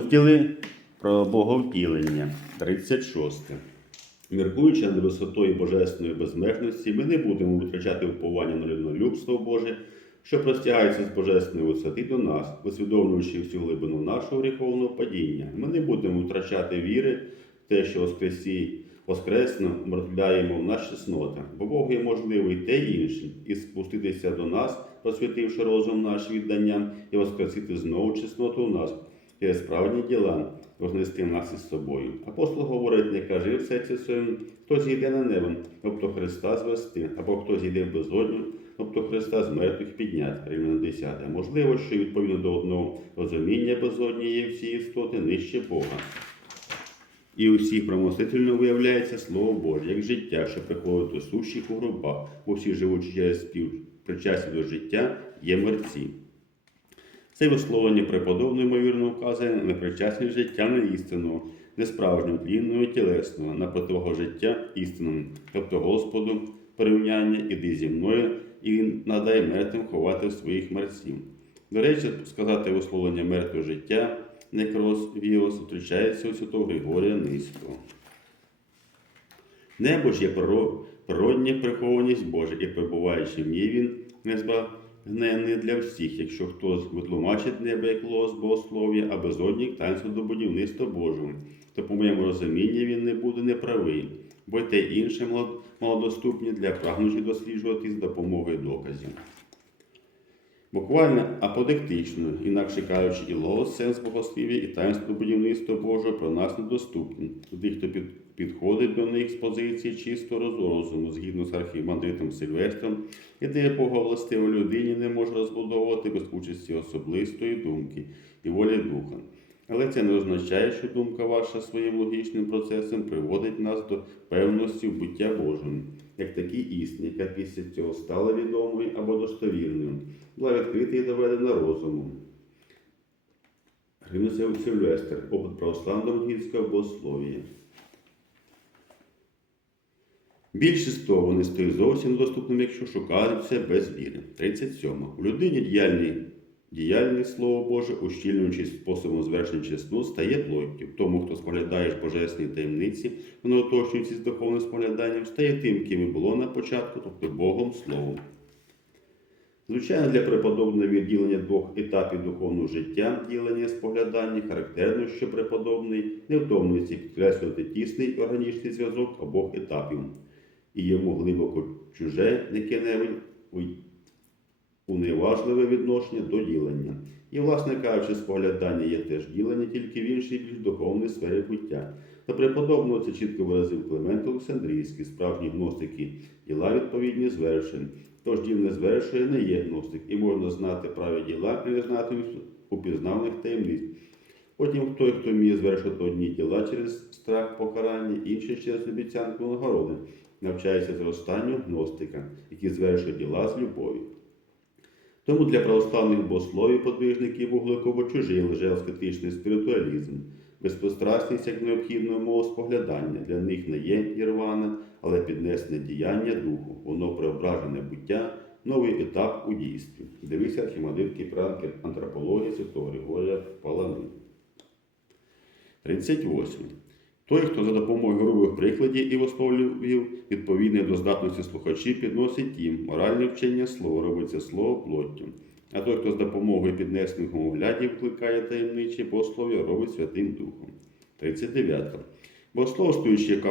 Розділи про боговтілення. 36. Міркуючи над висотою божественної безмежності, ми не будемо витрачати уповання на людинолюбство Боже, що простягається з божественної висоти до нас, усвідомлюючи всю глибину нашого гріховного падіння. Ми не будемо втрачати віри в те, що Воскресі, Воскресно мертвляємо в нас чеснота, бо Бог є можливий те й іншим, і спуститися до нас, просвітивши розум наш відданням, і воскресити знову чесноту в нас через справні діла, вознести нас із собою. Апостол говорить, не кажи в серці своєму, хто зійде на небо, тобто Христа звести, або хто зійде в безодню, тобто Христа з мертвих підняти. Римлян 10. Можливо, що відповідно до одного розуміння безодні є всі істоти нижче Бога. І у всіх промислительно виявляється Слово Боже, як життя, що приходить до сущих у гробах, бо всі живучи через співпричастя до життя, є мерці. Це висловлення преподобно, ймовірно, вказує на непричасність життя не істинного, не справжнього, тлінного і тілесного, на противого життя істинному, тобто Господу порівняння іди зі мною і надай мертвим ховати своїх мерців. До речі, сказати висловлення мертвого життя, некроз вірус, зустрічається у святого Григорія Низького. Небо ж є природня прихованість Божа, і перебуваючи в ній він не збагнений для всіх, якщо хтось витлумачить небо як лос богослов'я, а безоднік танцю до будівництва Божого, то, по моєму розумінні, він не буде неправий, бо й те інше малодоступні для прагнучих досліджувати з допомогою доказів. Буквально аподектично, інакше кажучи, і логос, сенс богослів'я, і таїнство будівництва Божого про нас недоступні. Тоді, хто під, підходить до них з позиції чистого розуму, згідно з архімандритом Сильвестром, ідея Бога властива людині не може розбудовувати без участі особистої думки і волі духа. Але це не означає, що думка ваша своїм логічним процесом приводить нас до певності в буття Божому, як такі істини, яка після цього стала відомою або достовірною, була відкрита і доведена розумом. Гримнуся Сильвестр, опит православного гірського богослов'я. Більшість того, вони стають зовсім доступними, якщо шукають це без віри. 37. У людині діяльний, діяльне Слово Боже, ущільнюючи способом звершення чесну, стає плоттю. Тому, хто споглядає божественні таємниці, воно оточується з духовним спогляданням, стає тим, ким і було на початку, тобто Богом Словом. Звичайно, для преподобного відділення двох етапів духовного життя, ділення споглядання, характерно, що преподобний не втомлюється підкреслювати тісний органічний зв'язок обох етапів, і йому глибоко чуже яке-небудь уневажливе відношення до ділення. І, власне кажучи, споглядання є теж ділення, тільки в іншій більш духовній сфері буття. Та преподобного це чітко виразив Климент Олександрійський, справжні гностики, діла відповідні звершень. Тож діл не звершує, не є гностик, і можна знати праві діла, не знати упізнавних таємниць. Потім той, хто вміє звершити одні діла через страх покарання, інші через обіцянку нагороди, навчається зростанню гностика, які звершує діла з любові. Тому для православних богословів подвижників вугликово чужий лежав скептичний спіритуалізм, безпострасність як необхідна мова споглядання для них не є нірвана, але піднесене діяння духу, воно преображене буття, новий етап у дійстві. Дивися Архімандрит Кіпранки антропології Святого Григорія Палами. 38. Той, хто за допомогою грубих прикладів і висловлювів відповідне до здатності слухачів, підносить їм моральне вчення слова, робиться слово плоттю. А той, хто з допомогою піднесених умовлядів вкликає таємничі богослов'я, робить Святим Духом. 39. Богословствуючи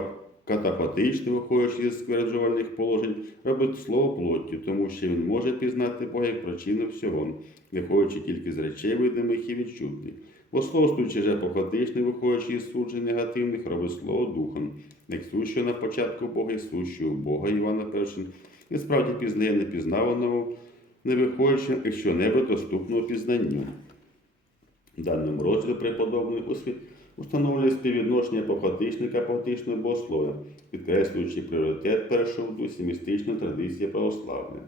катапатично, виходячи з стверджувальних положень, робить слово плоттю, тому що він може пізнати Бога як причину всього, виходячи тільки з речей видимих і відчутних. Богословствуючи же апокатично, виходячи із суджень негативних, робить слово духом, як сущого на початку Бога і сущого Бога Івана Першин, і справді пізнає непізнаваного, не виходячи, якщо небо доступного пізнанню. В даному розділі преподобний освіт установлює співвідношення апокатичного і апокатичного богослов'я, підкреслюючи пріоритет першого в дусі містичної традиції православної.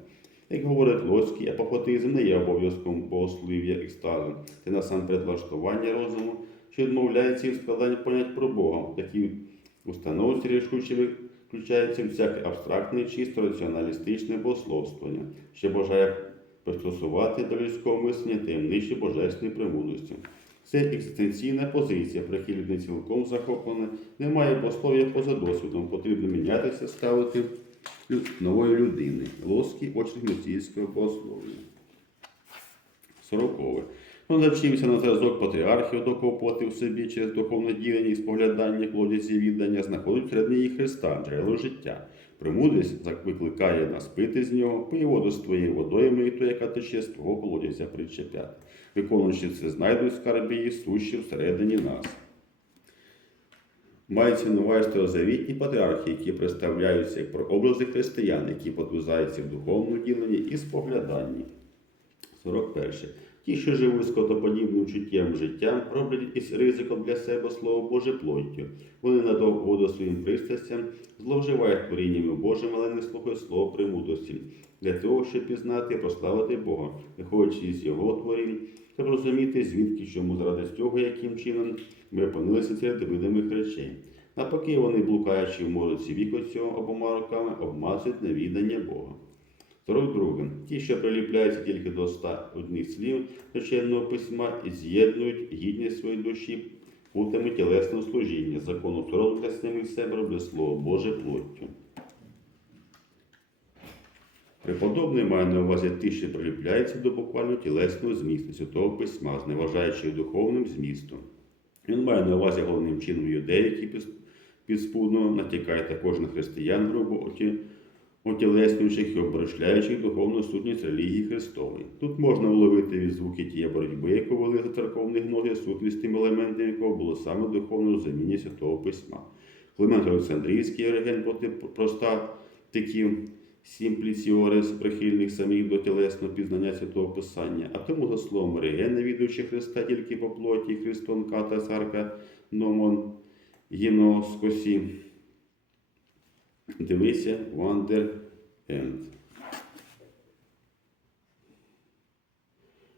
Як говорить Лоцький, апофатизм не є обов'язком богослов'я екстазу, це насамперед влаштування розуму, що відмовляється від складання понять про Бога. В такій установці рішуче виключається всяке абстрактне, чисто раціоналістичне богословствування, що бажає пристосувати до людського мислення таємничі божественні премудрості. Це екзистенційна позиція, прихильник цілком захоплена, немає послов'я поза досвідом, потрібно мінятися, ставити нової людини. Лоський очник месійського богослов'я. Сорокове. Ну, навчився на зразок патріархів докопувати в собі через духовне ділення і споглядання, колодязі віддання, знаходить серед неї Христа, джерело життя. Премудрість викликає нас пити з нього, пий воду з твоєї водою мої, то яка тече з твого колодязя притча. Виконуючи це, знайдуть скарби її сущі всередині нас. Мається на увазі старозавітні патріархи, які представляються як прообрази християн, які подвизаються в духовному діленні і спогляданні. 41. Ті, що живуть скотоподібним чуттєвим життям, роблять із ризиком для себе слово Боже плоттю. Вони надовго до своїм пристрастям зловживають творіннями Божим, але не слухають слово премудрості. Для того, щоб пізнати і прославити Бога, виходячи із Його творінь, щоб розуміти, звідки чому заради цього, яким чином ми опинилися серед видимих речей. Навпаки, вони, блукаючи в мороці віку цього обома руками, обмазують невідання Бога. 42. Ті, що приліпляються тільки до ста одних слів священного письма і з'єднують гідність своєї душі путами тілесного служіння, закону самих себе роблять слово Боже плоттю. Преподобний має на увазі ті, що приліпляються до буквально тілесного змісту Святого Письма, зневажаючи духовним змістом. Він має на увазі головним чином юдеї, які підспудно натякають також на християн, грубо оті- утілеснюючих і оброшляючих духовну сутність релігії Христової. Тут можна вловити від звуки тієї боротьби, яку вели за церковні гноги, сутність тим елементом якого було саме духовне розуміння Святого Письма. Климент Олександрійський реген проти простатиків, сімпліціорес, прихильних самих до тілесного пізнання Святого Писання, а тому, за словом Реген, відуючи Христа тільки по плоті, Христонка та царка Номон Гіноскосі. Дивися Вандер Енд.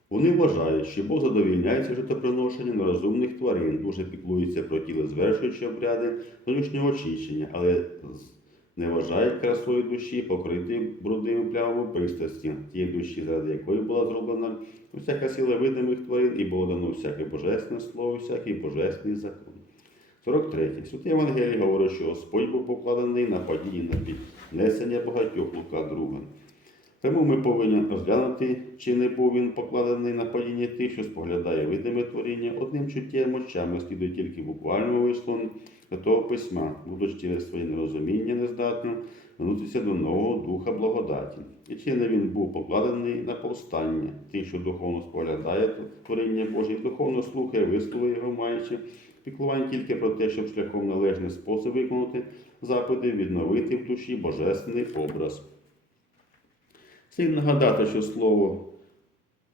Вони вважають, що Бог задовільняється життєприношенням розумних тварин, дуже піклується про тіло, звершуючи обряди зовнішнього очищення, але не вважають красою душі, покритої брудними плямами пристрасті, тієї душі, заради якої була зроблена всяка сила видимих тварин і було дано всяке божественне слово, всякий божественний закон. 43. Святий Євангелій говорить, що Господь був покладений на падіння на піднесення багатьох Лука друга. Тому ми повинні розглянути, чи не був він покладений на падіння тих, що споглядає видиме творіння, одним чуттєвим очами слідує тільки буквальному вислову Святого Письма, будучи через своє нерозуміння нездатним вернутися до нового духа благодаті. І чи не він був покладений на повстання, тих, що духовно споглядає творіння Боже, і духовно слухає вислови його, маючи піклування тільки про те, щоб шляхом належний спосіб виконати запити, відновити в душі божественний образ. Слід нагадати, що слово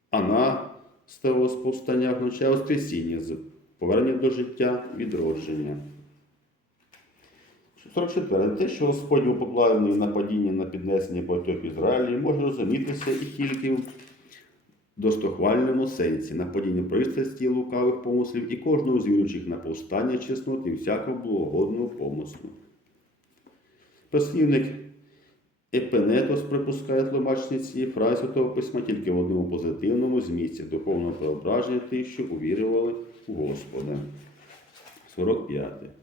Ана стало з повстання означає воскресіння, повернення до життя, відродження. 44. Те, що Господь був покладений на падіння на піднесення багатьох Ізраїлі, може розумітися і тільки в достохвальному сенсі, на падіння пристрасті лукавих помислів і кожного з віруючих на повстання чесноти і всякого благогодного помислу. Прислівник Епенетос припускає тлумачення цієї фрази того Письма тільки в одному позитивному змісті духовного преображення тих, що увірювали в Господа. 45.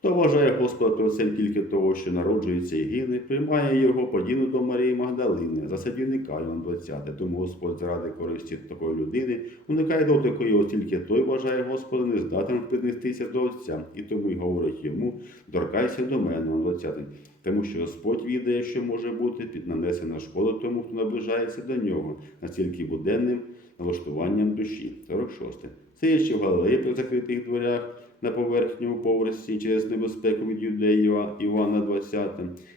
Хто вважає Господа Творцем тільки того, що народжується і гине, приймає його подібно до Марії Магдалини, за садівника Іван 20. Тому Господь заради користі такої людини уникає дотику його, тільки той вважає Господа нездатним піднестися до Отця, і тому й говорить йому, торкайся до мене, Іван 20. Тому що Господь відає, що може бути під нанесена шкода тому, хто наближається до нього, настільки буденним налаштуванням душі. 46. Це є ще в Галилеї при закритих дверях на поверхньому поверсі через небезпеку від юдеї Іва- Івана 20.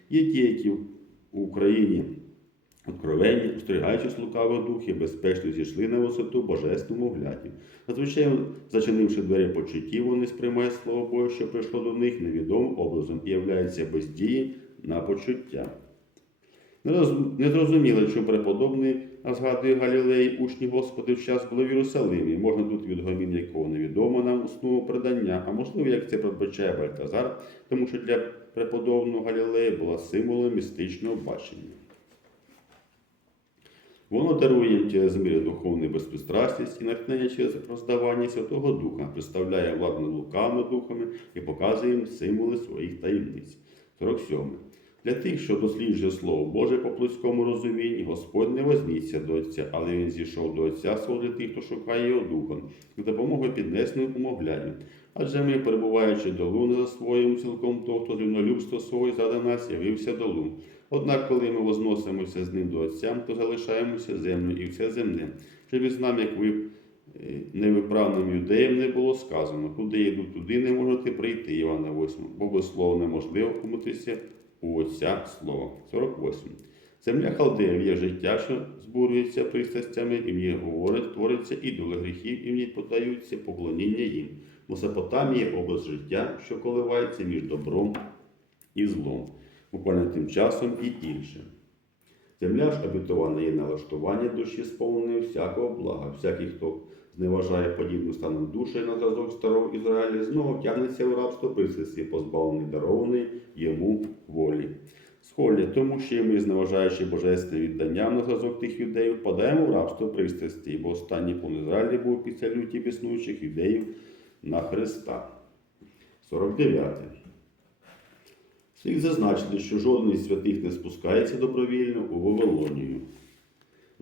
Є ті, які в Україні откровенні, остригаючись лукавих духів, безпечно зійшли на висоту божественному гляді. Зазвичай, зачинивши двері почуттів, вони сприймають слово Боже, що прийшло до них невідомим образом і являються без дії на почуття. Нероз- Незрозуміло, що преподобний, а згадує Галілей, учні Господи в час були в Єрусалимі. Можна тут відгомін якого невідомо нам основу предання, а можливо, як це передбачає Бальтазар, тому що для преподобного Галілея була символом містичного бачення. Воно дарує їм через мир духовну безпристрастість і натхнення через роздавання Святого Духа, представляє владу над лукавими духами і показує їм символи своїх таємниць. 47. Для тих, що досліджує Слово Боже по плотському розумінні, Господь не вознісся до Отця, але Він зійшов до Отця свого для тих, хто шукає його духом, з допомогою піднесеним умовлянням. Адже ми, перебуваючи до луни за своїм цілком того, хто з рівнолюбства свого заради нас явився до лун. Однак, коли ми возносимося з ним до Отця, то залишаємося землею і все земне. Щоб із нами, як ви е, невиправним юдеям не було сказано, куди йду, туди не можете прийти, Івана 8, бо без слова неможливо комутися у Слово. 48. Земля халдеїв є життя, що збурюється пристрастями, і в ній говорить, твориться ідоли гріхів, і в ній подаються поклоніння їм. Месопотамія – образ життя, що коливається між добром і злом, буквально тим часом і іншим. Земля ж обітована є налаштування душі, сповненої всякого блага. Всякий, хто зневажає подібним станом душі на зразок старого Ізраїля, знову тягнеться в рабство пристрасті, позбавлений дарованої йому волі. Схолі, тому що ми, зневажаючи божественне віддання на зразок тих юдеїв, впадаємо в рабство пристрасті, бо останній план Ізраїля був після люті біснуючих юдеїв на Христа. 49. Слід зазначити, що жоден із святих не спускається добровільно у Вавилонію.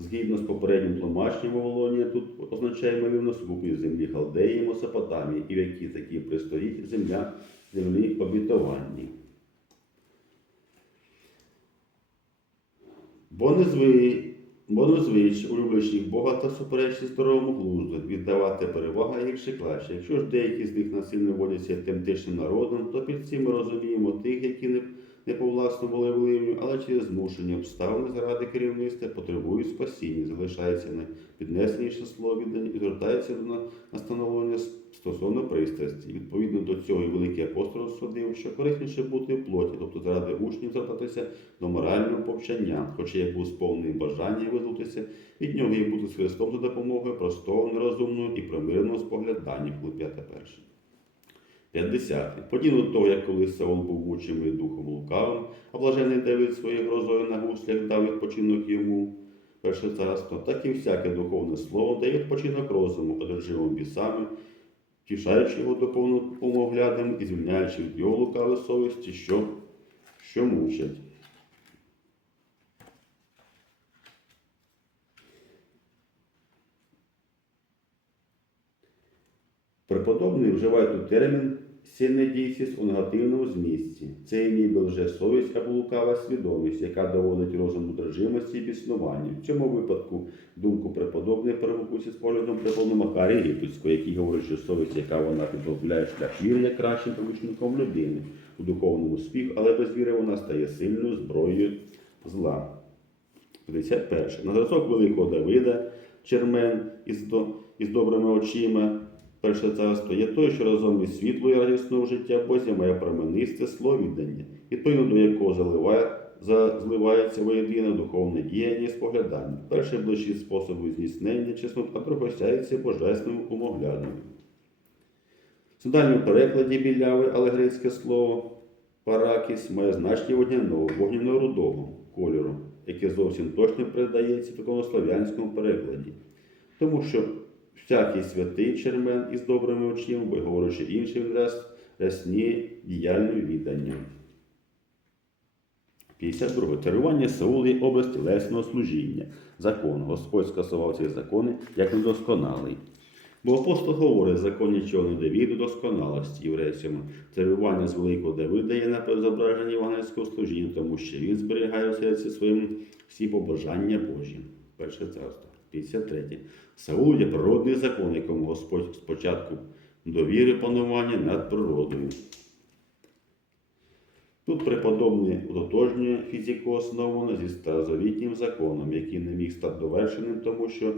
Згідно з попереднім тлумаченням Вавилонія тут означає ймовірно сукупність землі Халдеї і Месопотамії, і в якій такі пристоїть земля землі обітованні. Бо не зви, бо не звич улюблених Бога та суперечить здоровому глузду, віддавати перевагу гірше краще. Якщо ж деякі з них насильно водяться темтичним народом, то під цим ми розуміємо тих, які не, не по власному волевиявленню, але через змушені обставини заради керівництва потребують спасіння, залишається на піднесеніше число віддань і звертаються до настановлення стосовно пристрасті. Відповідно до цього, і великий апостол судив, що корисніше бути в плоті, тобто заради учнів звертатися до морального повчання, хоча як був сповнений бажання визвутися від нього і бути з Христом за допомогою простого, нерозумного і примирного споглядання. 5.1. 50. І подібно до того, як колись Саул був учим і духом лукавим, а блажений Девід своєю грозою на гуслях дав відпочинок йому, перше царство, так і всяке духовне слово дає відпочинок розуму, одержимим бісами, тішаючи його духовним умоглядом і звільняючи від його лукави совісті, що, що мучать. Преподобний вживає тут термін синедійсіс у негативному змісті. Це ніби вже совість або лукава свідомість, яка доводить розум до держимості і біснування. В цьому випадку думку преподобний перегукується з поглядом преподобного Макарія Єгипетського, який говорить, що совість, яка вона підробляє шлях віри, кращим помічником людини у духовному успіху, але без віри вона стає сильною зброєю зла. 51. На зразок великого Давида, чермен із, до, із добрими очима, перше царство, є той, що разом із світлою радісного життя Божя має променисте словідання, відповідно до якого заливає, за, зливається воєдине духовне діяння і споглядання. Перший ближчий способу здійснення чеснот, а другий осяється божественним умоглядом. В синодальному перекладі біляви алегрицьке слово паракіс має значення вогняного, вогняно-рудого кольору, яке зовсім точно передається в такому слов'янському перекладі. Тому що всякий святий чермен із добрими очима, бо й говорячи іншим раз, рясні діяльним відданням. 52. Царювання Саул є образ тілесного служіння, закону. Господь скасував ці закони як недосконалий. Бо апостол говорить, закон нічого не дає до досконалості єврейцям. Царювання з великого Давида є на зображенні євангельського служіння, тому що він зберігає в серці своїм всі побажання Божі. Перше царство. 53. Саул є природний закон, якому Господь спочатку довіри панування над природою. Тут преподобний утотожнює фізику основано зі старозавітнім законом, який не міг стати довершеним, тому що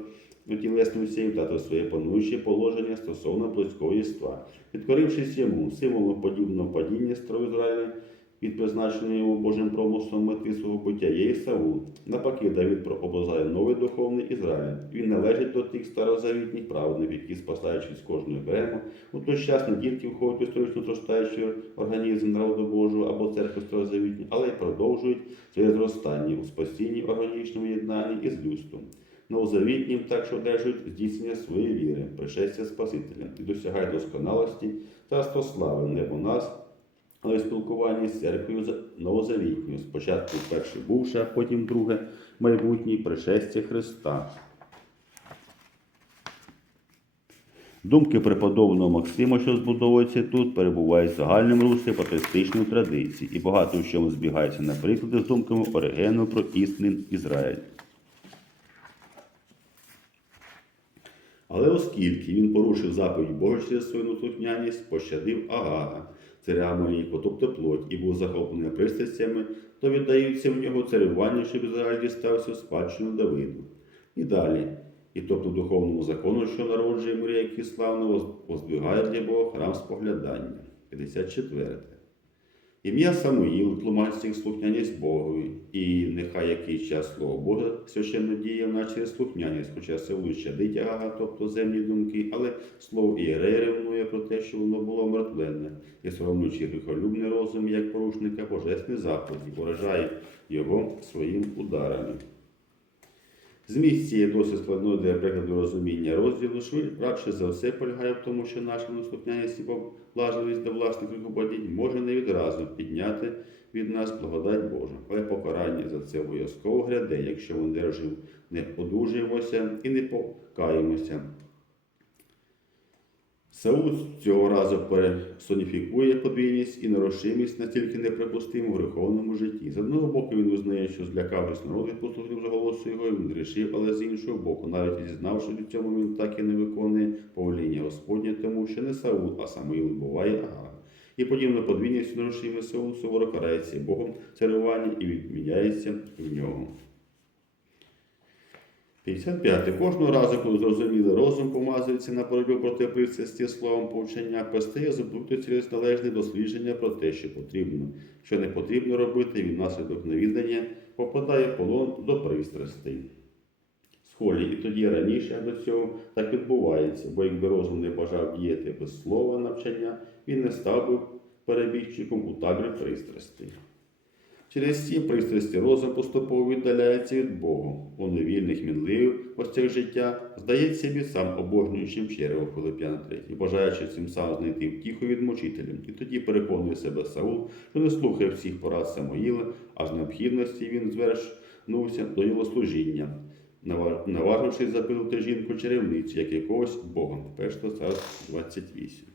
у тілесному сім втратив своє пануюче положення стосовно плотського єства. Підкорившись йому, символом подібного падіння старого Ізраїля від призначеної йому Божим промислом мети свого буття є і Саул. Напаки Давид прообразає новий духовний Ізраїль. Він належить до тих старозавітніх праведників, які, спасаючись кожної окремо, у той час не тільки входять в історично зростаючий організм народу Божого або церкви старозавітні, але й продовжують своє зростання у спасінні органічному єднанні із людством. новозавітнім, так що одержують здійснення своєї віри, пришестя Спасителя і досягають досконалості царства слави не у нас, але спілкуванні з церквою за- новозавітньою. Спочатку перше бувше, а потім друге майбутнє пришестя Христа. Думки преподобного Максима, що збудовуються тут, перебувають в загальному руслі патристичної традиції і багато в чому збігається, наприклад, з думками Оригену про істинний Ізраїль. Але оскільки він порушив заповідь Бога через свою неслухняність, пощадив Агага, царя Маліку, тобто плоть, і був захоплений пристрастями, то віддаються в нього царювання, щоб Ізраїль дістався спадщину Давиду. І далі. І тобто духовному закону, що народжує мрія, який славно воздвигає для Бога храм споглядання. 54. Ім'я Самуїл, тлумачить слухняність Богові, і нехай якийсь час слово Боже священно діє наче слухняність, хоча Сеул щадить дитяга, тобто земні думки, але слово Ієрея ревнує про те, що воно було мертвенне, і соромлючий гріхолюбний розум, як порушника божественних заходів, поражає його своїм ударами. Зміст цієї досить складної для прикладу розуміння розділу радше за все полягає в тому, що наша неслухняність і поблажливість до власних рукоподінь може не відразу підняти від нас благодать Божу, але покарання за це обов'язково гряде, якщо ми не одужуємося і не покаємося. Саул цього разу персоніфікує подвійність і нерушимість настільки неприпустиму в греховному житті. З одного боку, він визнає, що злякавшись народу і послухав за голосу його, він грішив, але з іншого боку, навіть і зізнавши в цьому, він так і не виконує повеління Господнє, тому що не Саул, а Самуїл буває Агар. І подібно подвійність нерушимість Саул суворо карається Богом царювання і відміняється в нього. 55. Кожного разу, коли зрозумілий розум помазується на боротьбу проти пристрасті словом повчення, постає забути через належне дослідження про те, що потрібно, що не потрібно робити, і внаслідок невідання попадає полон до пристрастей. Схолі і тоді раніше до цього так відбувається, бо якби розум не бажав діяти без слова навчання, він не став би перебіжчиком у табір пристрастей. Через ці пристрасті розум поступово віддаляється від Бога. У невільних мінливих постях життя здається собі сам обожнюючим черево Филип'яна 3, бажаючи цим самим знайти втіху від мучителів. І тоді переконує себе Саул, що не слухає всіх порад Самоїла, аж необхідності він звернувся до його служіння, наважившись запитати жінку чарівницю, як якогось Бога. 1 царств 28.